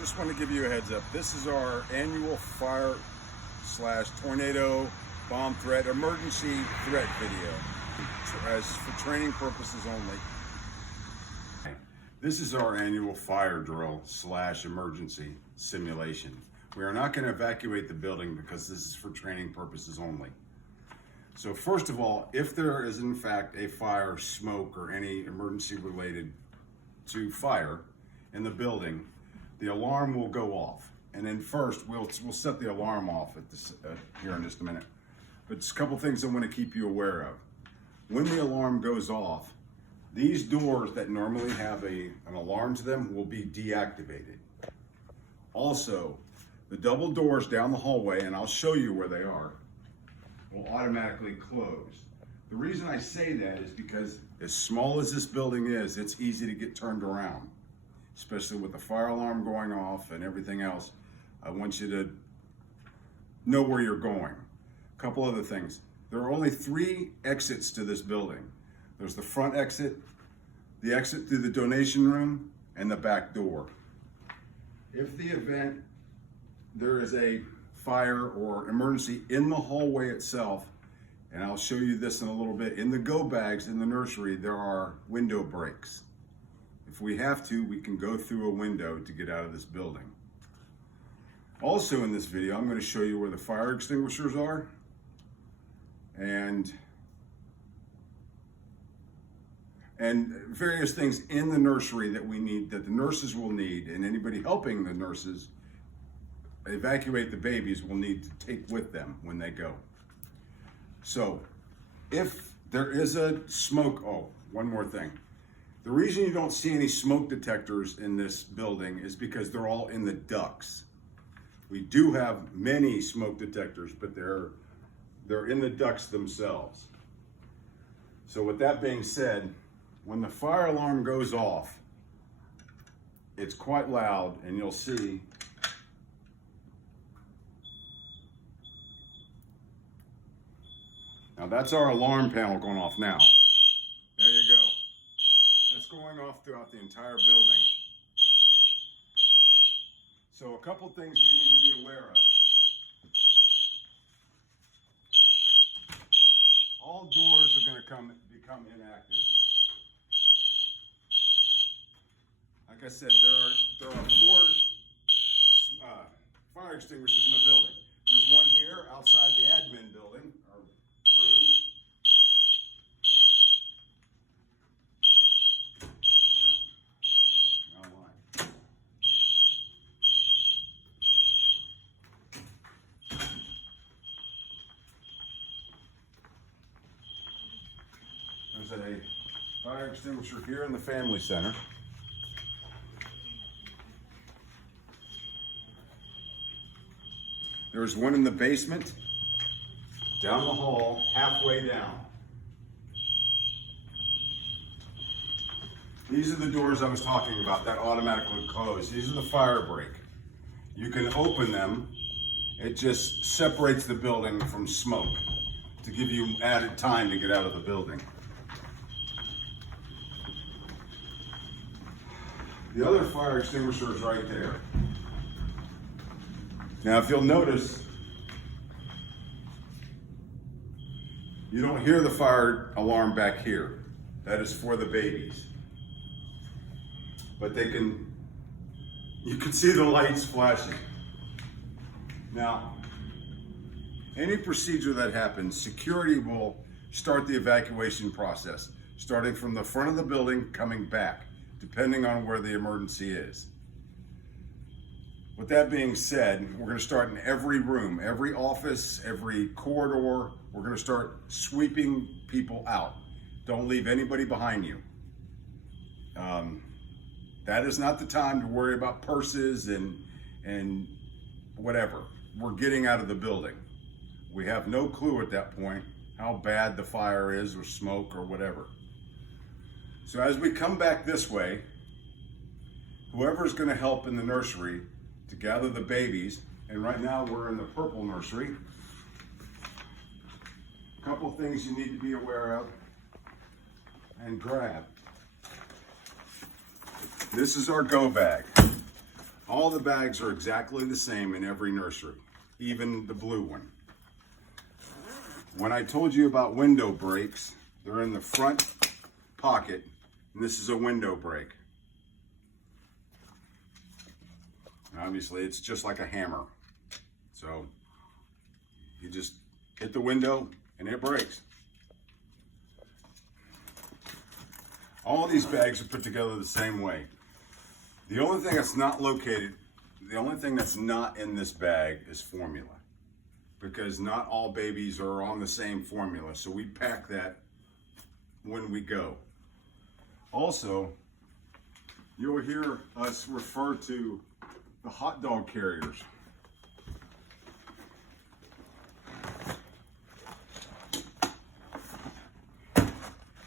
Just want to give you a heads up. This is our annual fire slash tornado bomb threat emergency threat video as for training purposes only. This is our annual fire drill slash emergency simulation. We are not going to evacuate the building because this is for training purposes only. So first of all, if there is in fact a fire, smoke, or any emergency related to fire in the building, the alarm will go off. And then first, we'll set the alarm off at this, here in just a minute. But just a couple things I want to keep you aware of. When the alarm goes off, these doors that normally have an alarm to them will be deactivated. Also, the double doors down the hallway, and I'll show you where they are, will automatically close. The reason I say that is because as small as this building is, it's easy to get turned around, especially with the fire alarm going off and everything else. I want you to know where you're going. A couple other things. There are only 3 exits to this building. There's the front exit, the exit through the donation room, and the back door. If the event, there is a fire or emergency in the hallway itself, and I'll show you this in a little bit, in the go bags in the nursery, there are window breaks. If we have to, we can go through a window to get out of this building. Also in this video, I'm going to show you where the fire extinguishers are and various things in the nursery that we need, that the nurses will need, and anybody helping the nurses evacuate the babies will need to take with them when they go. So if there is a smoke, oh, one more thing. The reason you don't see any smoke detectors in this building is because they're all in the ducts. We do have many smoke detectors, but they're in the ducts themselves. So with that being said, when the fire alarm goes off, it's quite loud, and you'll see now that's our alarm panel going off now. There you go. That's going off throughout the entire building. So a couple things we need to be aware of. All doors are going to become inactive. Like I said, there are 4 fire extinguishers in the building. There's one here outside the admin building, or room. There's a fire extinguisher here in the family center. There's one in the basement, down the hall, halfway down. These are the doors I was talking about that automatically close. These are the fire break. You can open them. It just separates the building from smoke to give you added time to get out of the building. The other fire extinguisher is right there. Now, if you'll notice, you don't hear the fire alarm back here. That is for the babies. But you can see the lights flashing. Now, any procedure that happens, security will start the evacuation process, starting from the front of the building, coming back, depending on where the emergency is. With that being said, we're going to start in every room, every office, every corridor. We're going to start sweeping people out. Don't leave anybody behind you. That is not the time to worry about purses and whatever. We're getting out of the building. We have no clue at that point how bad the fire is or smoke or whatever. So as we come back this way, whoever's going to help in the nursery to gather the babies, and right now we're in the purple nursery. A couple things you need to be aware of and grab. This is our go bag. All the bags are exactly the same in every nursery, even the blue one. When I told you about window breaks, they're in the front pocket, and this is a window break. Obviously, it's just like a hammer. So you just hit the window and it breaks. All these bags are put together the same way. The only thing that's not in this bag is formula, because not all babies are on the same formula. So we pack that when we go. Also, you'll hear us refer to the hot dog carriers.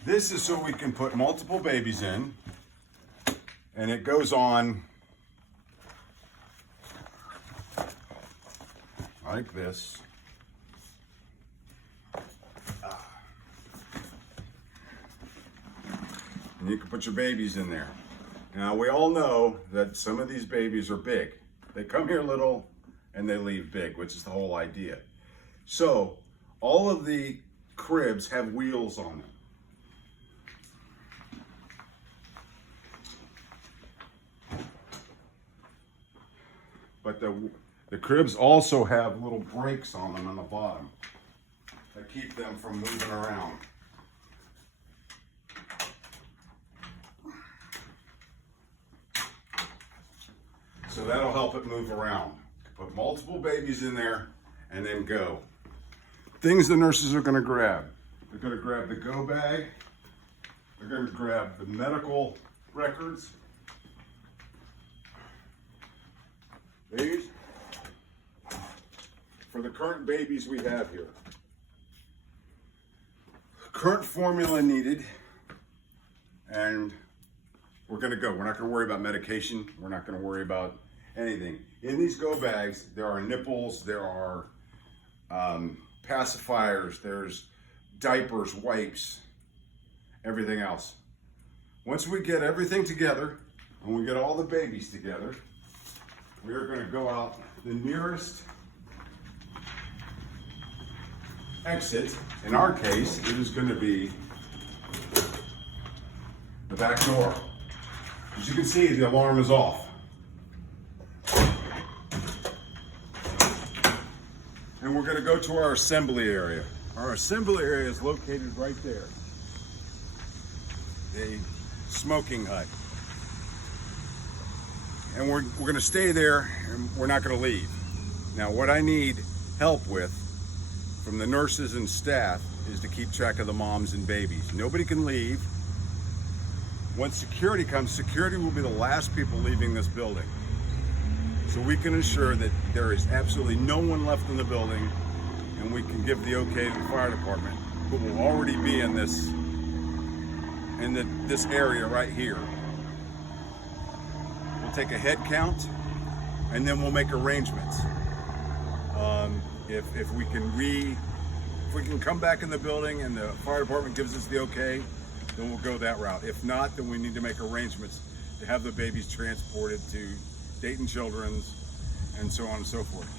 This is so we can put multiple babies in, and it goes on like this. And you can put your babies in there. Now, we all know that some of these babies are big. They come here little and they leave big, which is the whole idea. So all of the cribs have wheels on them. But the cribs also have little brakes on them on the bottom that keep them from moving around. So that'll help it move around. Put multiple babies in there and then go. Things the nurses are going to grab. They're going to grab the go bag. They're going to grab the medical records. These for the current babies we have here. Current formula needed, and we're going to go. We're not going to worry about medication. We're not going to worry about anything. In these go bags, there are nipples, there are pacifiers, there's diapers, wipes, everything else. Once we get everything together, and we get all the babies together, we are going to go out the nearest exit. In our case, it is going to be the back door. As you can see, the alarm is off. And we're going to go to our assembly area. Our assembly area is located right there. The smoking hut. And we're going to stay there, and we're not going to leave. Now, what I need help with from the nurses and staff is to keep track of the moms and babies. Nobody can leave. Once security comes, security will be the last people leaving this building. So we can ensure that there is absolutely no one left in the building, and we can give the okay to the fire department, who will already be in this area right here. We'll take a head count, and then we'll make arrangements. If we can come back in the building and the fire department gives us the okay, then we'll go that route. If not, then we need to make arrangements to have the babies transported to Dayton Children's and so on and so forth.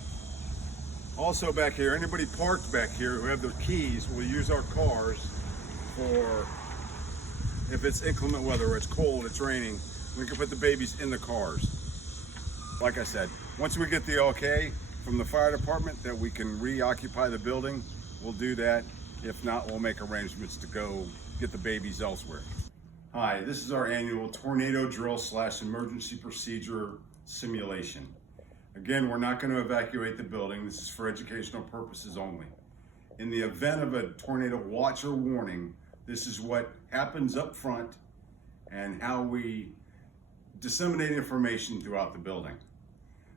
Also back here, anybody parked back here who have their keys will use our cars for, if it's inclement weather or it's cold, it's raining, we can put the babies in the cars. Like I said, once we get the okay from the fire department that we can reoccupy the building, we'll do that. If not, we'll make arrangements to go get the babies elsewhere. Hi, this is our annual tornado drill / emergency procedure simulation. Again, we're not going to evacuate the building. This is for educational purposes only. In the event of a tornado watch or warning, this is what happens up front and how we disseminate information throughout the building.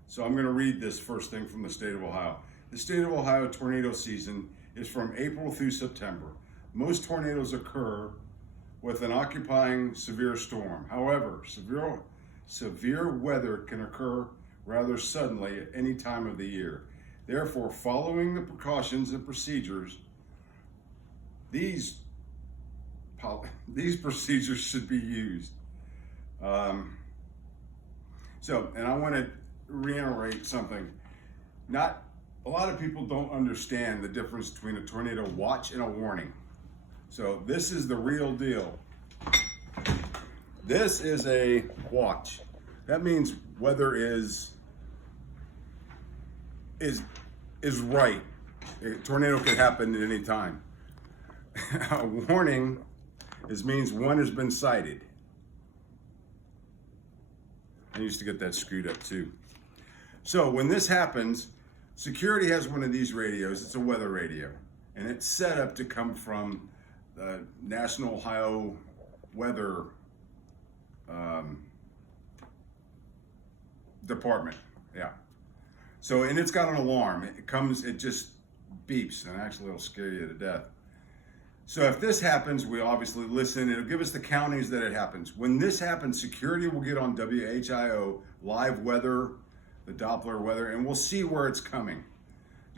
So I'm going to read this first thing from the state of Ohio. The state of Ohio tornado season is from April through September. Most tornadoes occur with an occupying severe storm. However, severe weather can occur rather suddenly at any time of the year. Therefore, following the precautions and procedures, these procedures should be used. So, and I want to reiterate something. Not a lot of people don't understand the difference between a tornado watch and a warning. So this is the real deal. This is a watch. That means weather is right. A tornado could happen at any time. A warning means one has been sighted. I used to get that screwed up too. So when this happens, security has one of these radios. It's a weather radio, and it's set up to come from the National Ohio Weather Department. Yeah. So, and it's got an alarm. It just beeps, and actually it'll scare you to death. So if this happens, we obviously listen. It'll give us the counties that it happens. When this happens, security will get on WHIO live weather, the Doppler weather, and we'll see where it's coming.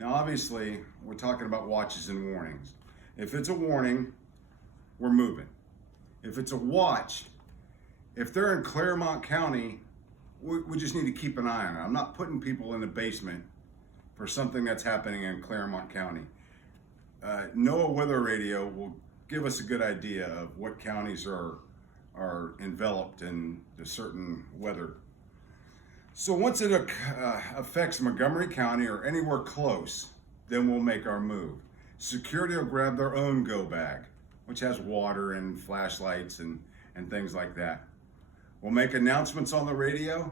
Now, obviously, we're talking about watches and warnings. If it's a warning, we're moving. If it's a watch, if they're in Clermont County, we just need to keep an eye on it. I'm not putting people in the basement for something that's happening in Clermont County. NOAA Weather Radio will give us a good idea of what counties are enveloped in the certain weather. So once it affects Montgomery County or anywhere close, then we'll make our move. Security will grab their own go bag, which has water and flashlights and things like that. We'll make announcements on the radio,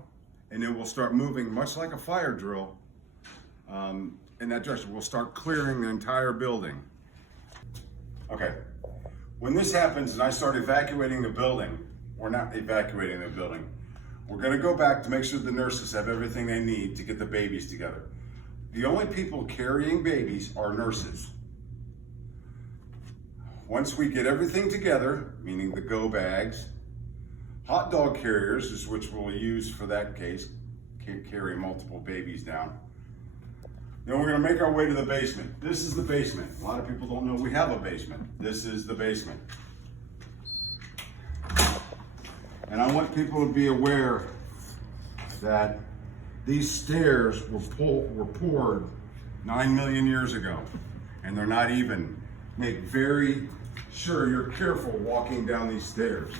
and then we'll start moving, much like a fire drill, in that direction. We'll start clearing the entire building. Okay, when this happens and I start evacuating the building, we're not evacuating the building. We're gonna go back to make sure the nurses have everything they need to get the babies together. The only people carrying babies are nurses. Once we get everything together, meaning the go bags, hot dog carriers is which we'll use for that case, can't carry multiple babies down. Then we're gonna make our way to the basement. This is the basement. A lot of people don't know we have a basement. This is the basement. And I want people to be aware that these stairs were poured 9 million years ago, and they're not even. Make very sure you're careful walking down these stairs.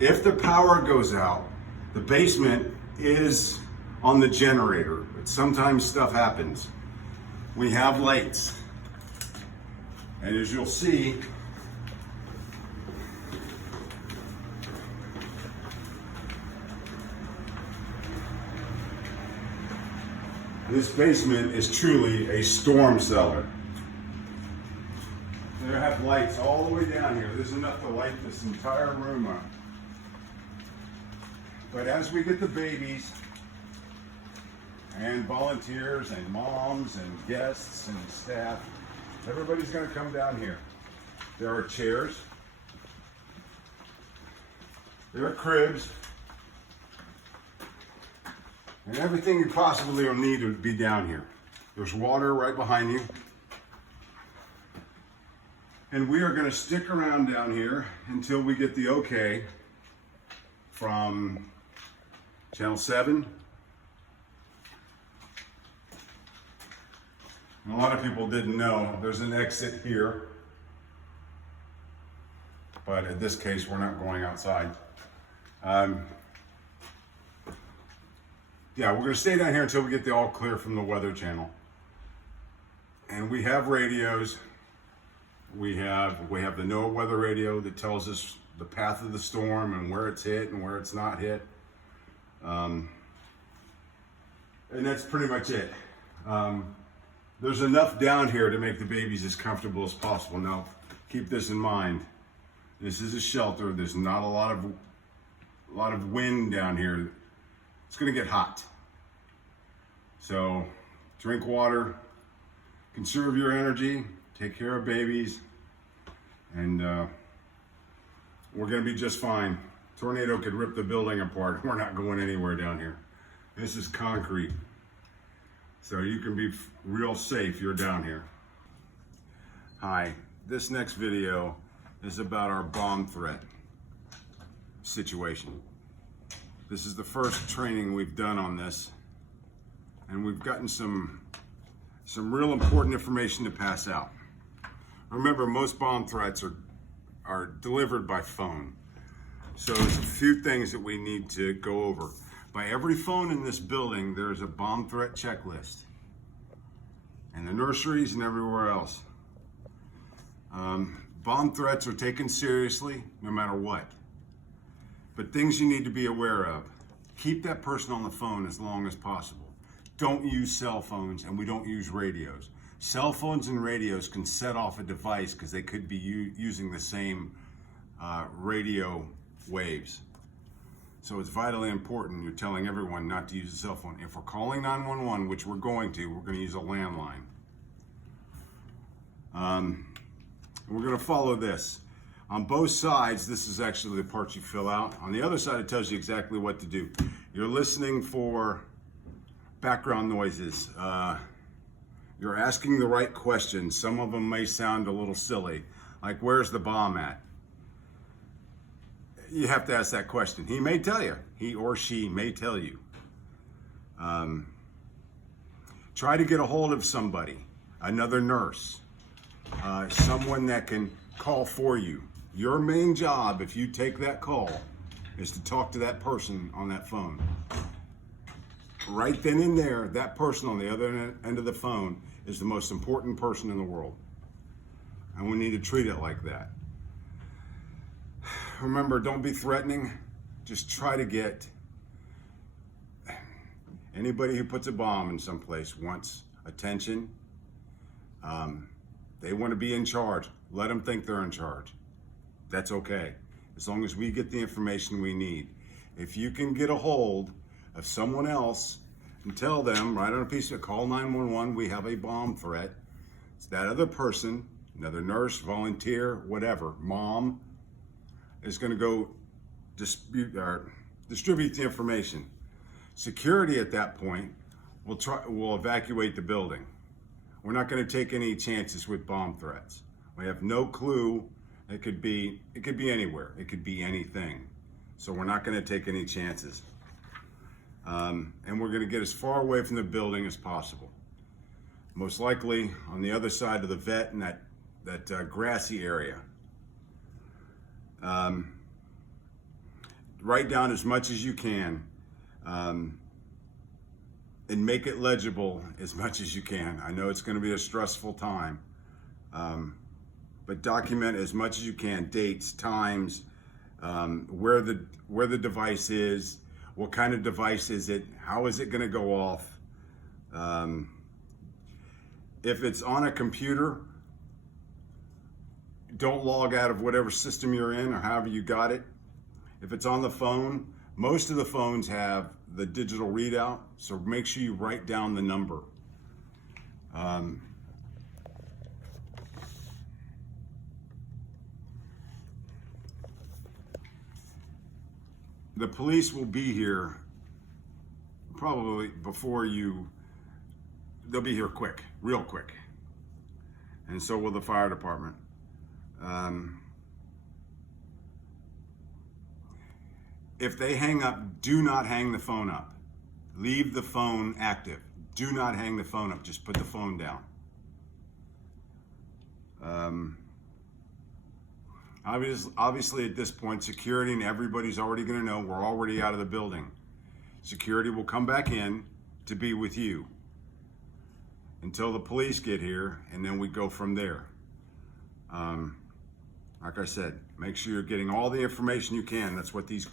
If the power goes out, the basement is on the generator, but sometimes stuff happens. We have lights, and as you'll see, this basement is truly a storm cellar. They have lights all the way down here. There's enough to light this entire room up. But as we get the babies and volunteers and moms and guests and staff, everybody's gonna come down here. There are chairs. There are cribs. And everything you possibly will need would be down here. There's water right behind you. And we are going to stick around down here until we get the okay from Channel 7. And a lot of people didn't know there's an exit here. But in this case, we're not going outside. Yeah, we're gonna stay down here until we get the all clear from the Weather Channel. And we have radios. We have the NOAA Weather Radio that tells us the path of the storm and where it's hit and where it's not hit. And that's pretty much it. There's enough down here to make the babies as comfortable as possible. Now, keep this in mind. This is a shelter. There's not a lot of wind down here. It's gonna get hot. So drink water, conserve your energy, take care of babies, and we're gonna be just fine. Tornado could rip the building apart. We're not going anywhere down here. This is concrete. So you can be real safe, you're down here. Hi, this next video is about our bomb threat. situation. This is the first training we've done on this, and we've gotten some real important information to pass out. Remember, most bomb threats are delivered by phone. So there's a few things that we need to go over. By every phone in this building, there's a bomb threat checklist. And the nurseries and everywhere else. Bomb threats are taken seriously no matter what. But things you need to be aware of. Keep that person on the phone as long as possible. Don't use cell phones, and we don't use radios. Cell phones and radios can set off a device because they could be using the same radio waves. So it's vitally important you're telling everyone not to use a cell phone. If we're calling 911, which we're going to use a landline. We're going to follow this. On both sides, this is actually the part you fill out. On the other side, it tells you exactly what to do. You're listening for background noises. You're asking the right questions. Some of them may sound a little silly, like where's the bomb at? You have to ask that question. He may tell you. He or she may tell you. Try to get a hold of somebody, another nurse, someone that can call for you. Your main job, if you take that call, is to talk to that person on that phone. Right then and there, that person on the other end of the phone is the most important person in the world. And we need to treat it like that. Remember, don't be threatening. Just try to get anybody who puts a bomb in someplace wants attention. They want to be in charge. Let them think they're in charge. That's okay, as long as we get the information we need. If you can get a hold of someone else and tell them, write on a piece of, call 911, we have a bomb threat. It's that other person, another nurse, volunteer, whatever, mom, is going to go distribute the information. Security at that point will evacuate the building. We're not going to take any chances with bomb threats. We have no clue. It could be anywhere. It could be anything. So we're not going to take any chances. And we're going to get as far away from the building as possible. Most likely on the other side of the vet in that grassy area. Write down as much as you can, and make it legible as much as you can. I know it's going to be a stressful time, but document as much as you can, dates, times, where the device is, what kind of device is it, how is it going to go off. If it's on a computer, don't log out of whatever system you're in or however you got it. If it's on the phone, most of the phones have the digital readout, so make sure you write down the number. The police will be here probably before they'll be here quick, real quick. And so will the fire department. If they hang up, do not hang the phone up. Leave the phone active. Do not hang the phone up. Just put the phone down. Obviously at this point, security and everybody's already going to know we're already out of the building. Security will come back in to be with you until the police get here, and then we go from there. Like I said, make sure you're getting all the information you can. That's what these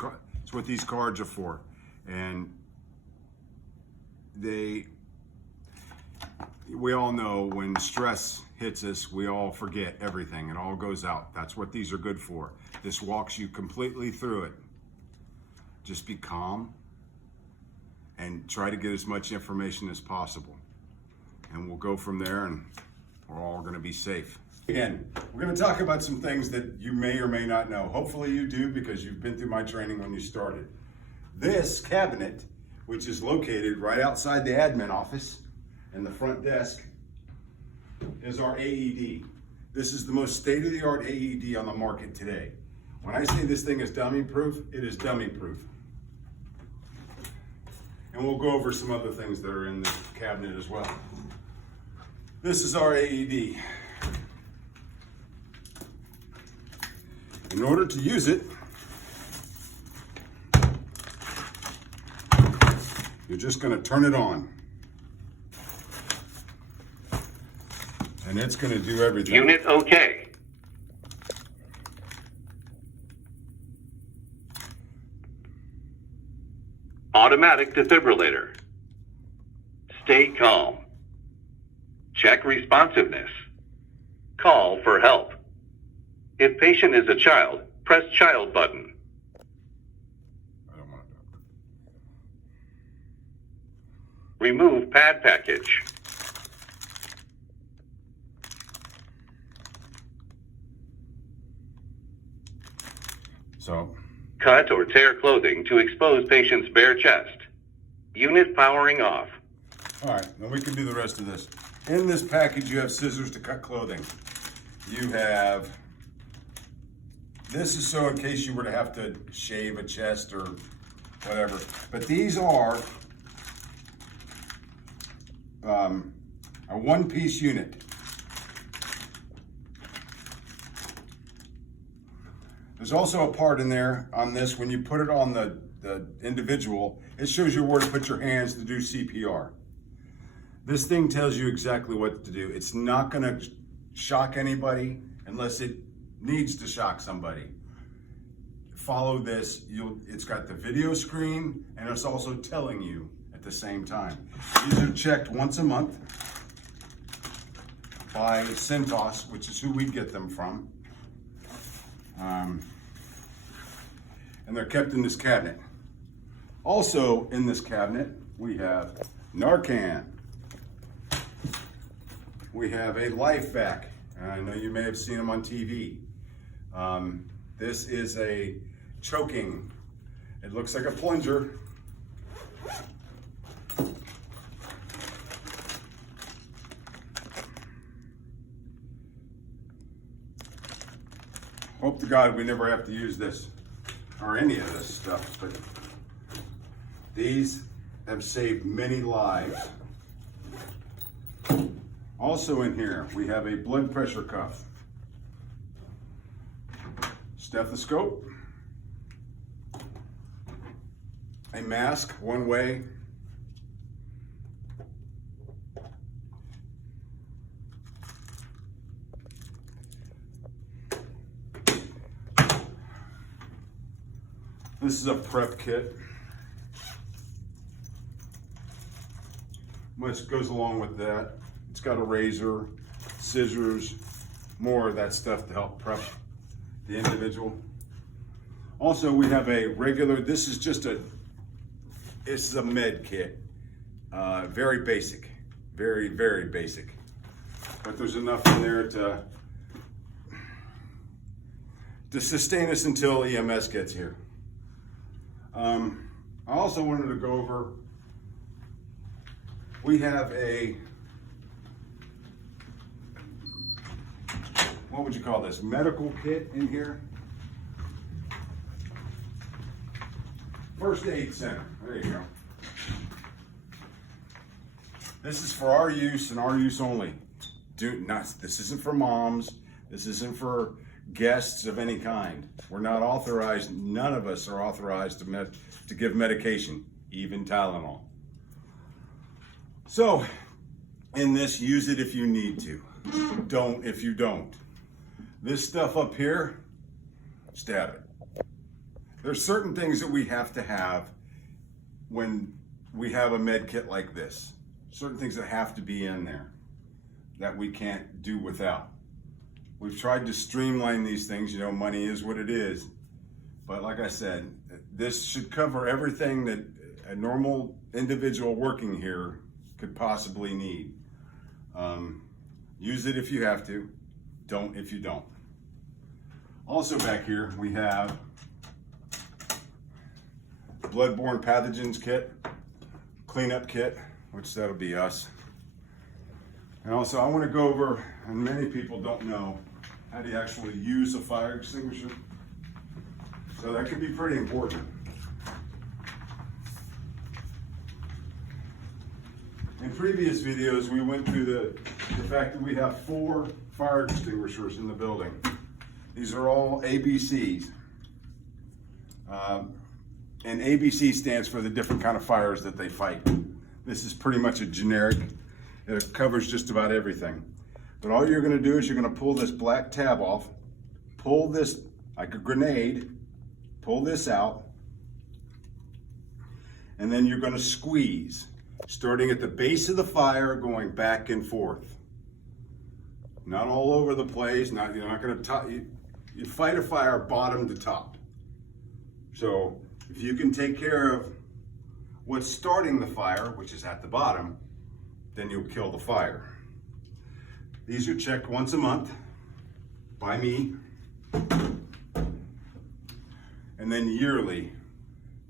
cards are for. And we all know when stress hits us, we all forget everything. It all goes out. That's what these are good for. This walks you completely through it. Just be calm and try to get as much information as possible. And we'll go from there, and we're all going to be safe. Again, we're going to talk about some things that you may or may not know. Hopefully you do, because you've been through my training when you started. This cabinet, which is located right outside the admin office and the front desk, is our AED. This is the most state-of-the-art AED on the market today. When I say this thing is dummy proof, it is dummy proof. And we'll go over some other things that are in the cabinet as well. This is our AED. In order to use it, you're just going to turn it on. And it's going to do everything. Unit OK. Automatic defibrillator. Stay calm. Check responsiveness. Call for help. If patient is a child, press child button. I don't want to. Remove pad package. So, Cut or tear clothing to expose patient's bare chest. Unit powering off. all right, now we can do the rest of this. In this package, you have scissors to cut clothing. You have, this is so in case you were to have to shave a chest or whatever. But these are a one-piece unit. There's also a part in there on this, when you put it on the individual, it shows you where to put your hands to do CPR. This thing tells you exactly what to do. It's not gonna shock anybody unless it needs to shock somebody. Follow this, it's got the video screen and it's also telling you at the same time. These are checked once a month by Cintas, which is who we get them from. And they're kept in this cabinet. Also in this cabinet, we have Narcan. We have a LifeVac. I know you may have seen them on TV. This is a choking. It looks like a plunger. Hope to God we never have to use this or any of this stuff, but these have saved many lives. Also in here, we have a blood pressure cuff, stethoscope, a mask, one way, this is a prep kit. Which goes along with that. It's got a razor, scissors, more of that stuff to help prep the individual. Also, we have a regular, this is a med kit. Very basic, very, very basic. But there's enough in there to sustain us until EMS gets here. I also wanted to go over, we have a, what would you call this, medical kit in here. First aid center, there you go. This is for our use and our use only. This isn't for moms, this isn't for guests of any kind. We're not authorized, none of us are authorized to give medication, even Tylenol. So, in this, use it if you need to. Don't if you don't. This stuff up here, stab it. There's certain things that we have to have when we have a med kit like this. Certain things that have to be in there that we can't do without. We've tried to streamline these things, you know, money is what it is. But like I said, this should cover everything that a normal individual working here could possibly need. Use it if you have to, don't if you don't. Also back here, we have bloodborne pathogens kit, cleanup kit, which that'll be us. And also I want to go over, and many people don't know, how do you actually use a fire extinguisher. So that can be pretty important. In previous videos, we went through the fact that we have 4 fire extinguishers in the building. These are all ABCs. And ABC stands for the different kind of fires that they fight. This is pretty much a generic. It covers just about everything. But all you're gonna do is you're gonna pull this black tab off, pull this like a grenade, pull this out, and then you're gonna squeeze, starting at the base of the fire, going back and forth. Not all over the place, you're not gonna top, you fight a fire bottom to top. So if you can take care of what's starting the fire, which is at the bottom, then you'll kill the fire. These are checked once a month by me, and then yearly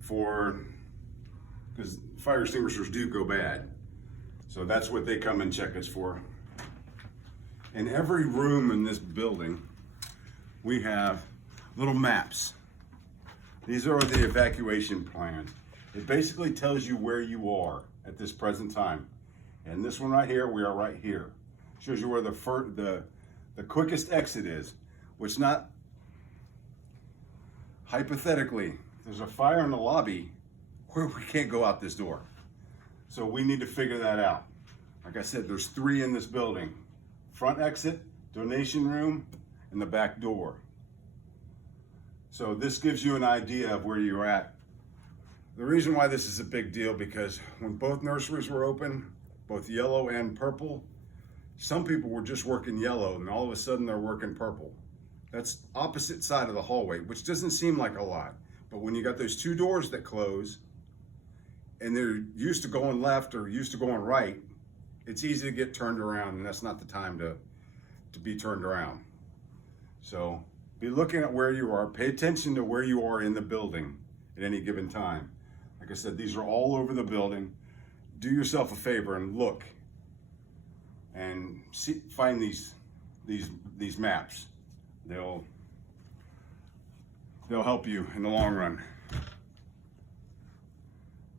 because fire extinguishers do go bad. So that's what they come and check us for. In every room in this building, we have little maps. These are the evacuation plans. It basically tells you where you are at this present time. And this one right here, we are right here. Shows you where the quickest exit is, which not, hypothetically, there's a fire in the lobby where we can't go out this door. So we need to figure that out. Like I said, there's 3 in this building. Front exit, donation room, and the back door. So this gives you an idea of where you're at. The reason why this is a big deal, because when both nurseries were open, both yellow and purple, some people were just working yellow and all of a sudden they're working purple. That's opposite side of the hallway, which doesn't seem like a lot. But when you got those 2 doors that close and they're used to going left or used to going right, it's easy to get turned around, and that's not the time to be turned around. So be looking at where you are. Pay attention to where you are in the building at any given time. Like I said, these are all over the building. Do yourself a favor and look and find these maps. They'll help you in the long run.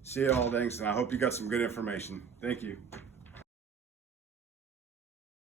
See you all, thanks, and I hope you got some good information. Thank you.